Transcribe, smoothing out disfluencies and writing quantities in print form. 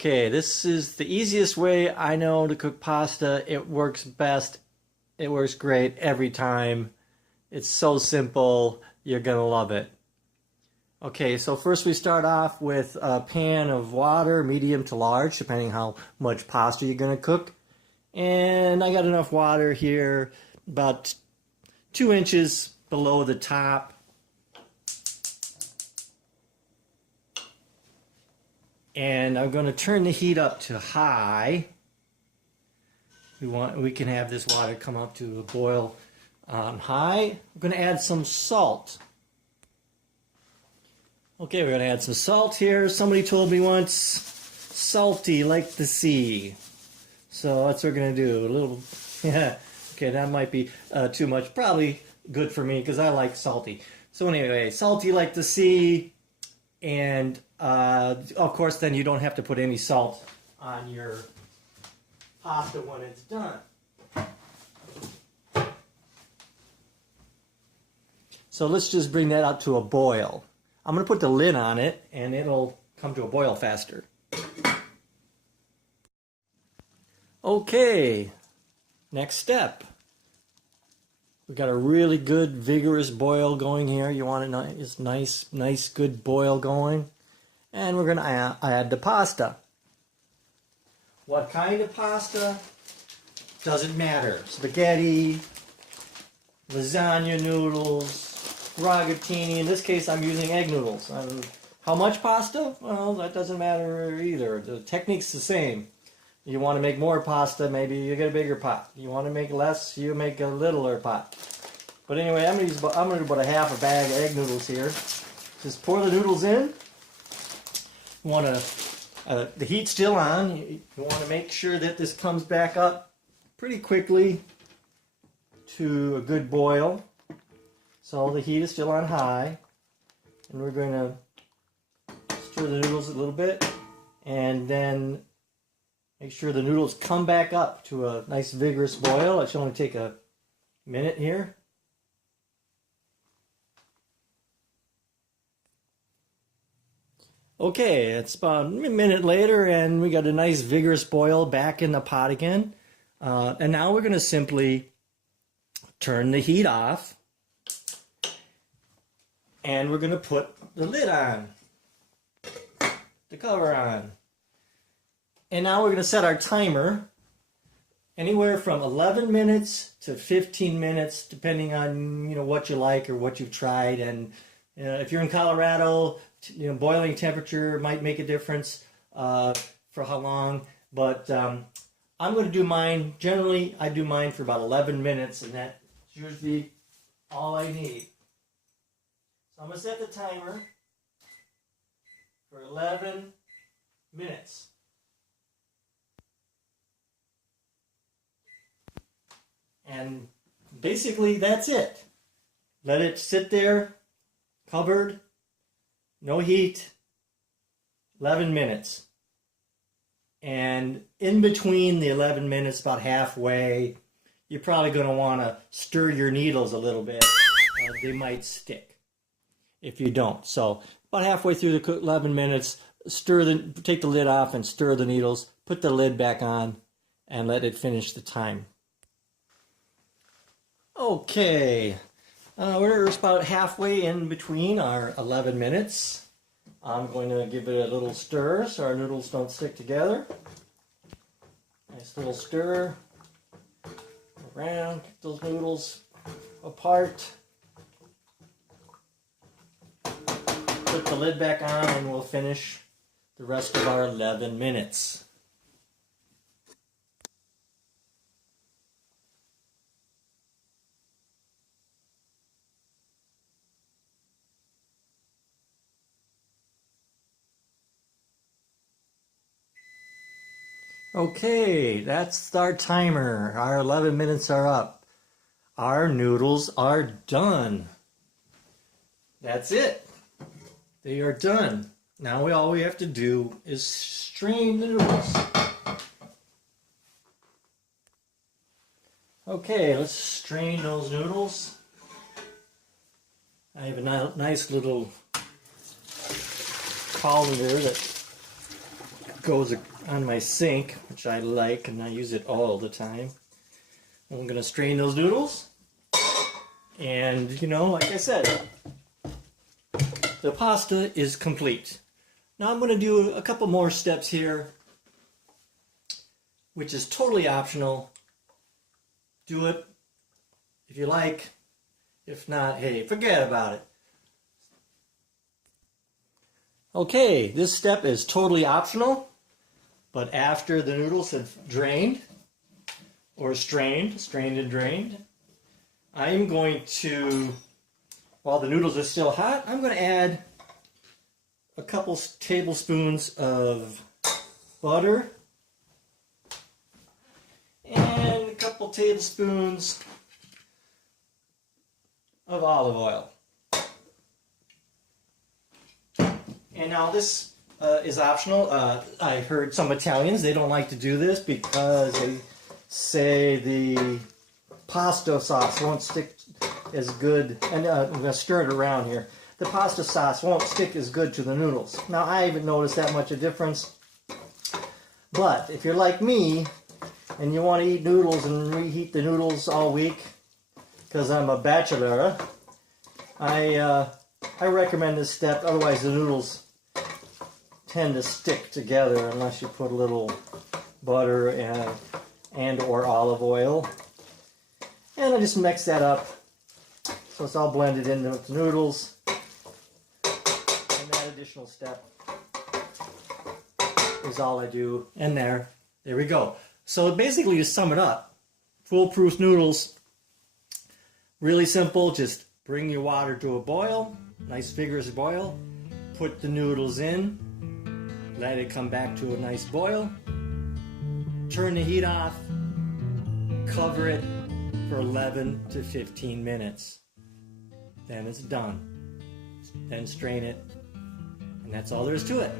Okay, this is the easiest way I know to cook pasta. It works best. It works great every time. It's so simple. You're gonna love it. Okay, so first we start off with a pan of water, medium to large, depending how much pasta you're gonna cook. And I got enough water here, about 2 inches below the top. And I'm going to turn the heat up to high. We can have this water come up to a boil high. I'm going to add some salt. Okay, we're going to add some salt here. Somebody told me once, salty like the sea. So that's what we're going to do. A little, yeah. Okay, that might be too much. Probably good for me because I like salty. So anyway, salty like the sea. And of course, then you don't have to put any salt on your pasta when it's done. So let's just bring that up to a boil. I'm going to put the lid on it, and it'll come to a boil faster. Okay, next step. We've got a really good, vigorous boil going here. You want a nice, good boil going. And we're going to add the pasta. What kind of pasta? Doesn't matter. Spaghetti, lasagna noodles, ragatini. In this case, I'm using egg noodles. How much pasta? Well, that doesn't matter either. The technique's the same. You want to make more pasta, maybe you get a bigger pot. You want to make less, you make a littler pot. But anyway, I'm going to do about a half a bag of egg noodles here. Just pour the noodles in. You want to, the heat's still on. You want to make sure that this comes back up pretty quickly to a good boil. So the heat is still on high. And we're going to stir the noodles a little bit. And then make sure the noodles come back up to a nice vigorous boil. It should only take a minute here. Okay, it's about a minute later and we got a nice vigorous boil back in the pot again. And now we're going to simply turn the heat off. And we're going to put the lid on, the cover on. And now we're going to set our timer anywhere from 11 minutes to 15 minutes, depending on what you like or what you've tried. And if you're in Colorado, boiling temperature might make a difference for how long. But I'm going to do mine. Generally, I do mine for about 11 minutes, and that's usually all I need. So I'm going to set the timer for 11 minutes. And basically that's it. Let it sit there, covered, no heat, 11 minutes. And in between the 11 minutes, about halfway, you're probably going to want to stir your needles a little bit. They might stick if you don't. So about halfway through the 11 minutes, take the lid off and stir the needles, put the lid back on, and let it finish the time. Okay, we're about halfway in between our 11 minutes. I'm going to give it a little stir so our noodles don't stick together. Nice little stir. Around, get those noodles apart. Put the lid back on and we'll finish the rest of our 11 minutes. Okay, that's our timer. Our 11 minutes are up. Our noodles are done. That's it. They are done. Now all we have to do is strain the noodles. Okay, let's strain those noodles. I have a nice little colander that goes on my sink, which I like, and I use it all the time. I'm going to strain those noodles. And, you know, like I said, the pasta is complete. Now I'm going to do a couple more steps here, which is totally optional. Do it if you like. If not, hey, forget about it. Okay, this step is totally optional, but after the noodles have drained, or strained and drained, I'm going to, while the noodles are still hot, I'm going to add a couple tablespoons of butter and a couple tablespoons of olive oil. And now this is optional. I heard some Italians, they don't like to do this because they say the pasta sauce won't stick as good. And I'm going to stir it around here. The pasta sauce won't stick as good to the noodles. Now I haven't noticed that much of a difference. But if you're like me and you want to eat noodles and reheat the noodles all week, because I'm a bachelor, I recommend this step. Otherwise the noodles tend to stick together unless you put a little butter and or olive oil. And I just mix that up so it's all blended into the noodles. And that additional step is all I do. And there we go. So basically, to sum it up, foolproof noodles, really simple. Just bring your water to a boil, nice vigorous boil, put the noodles in, let it come back to a nice boil, turn the heat off, cover it for 11 to 15 minutes. Then it's done. Then strain it, and that's all there is to it.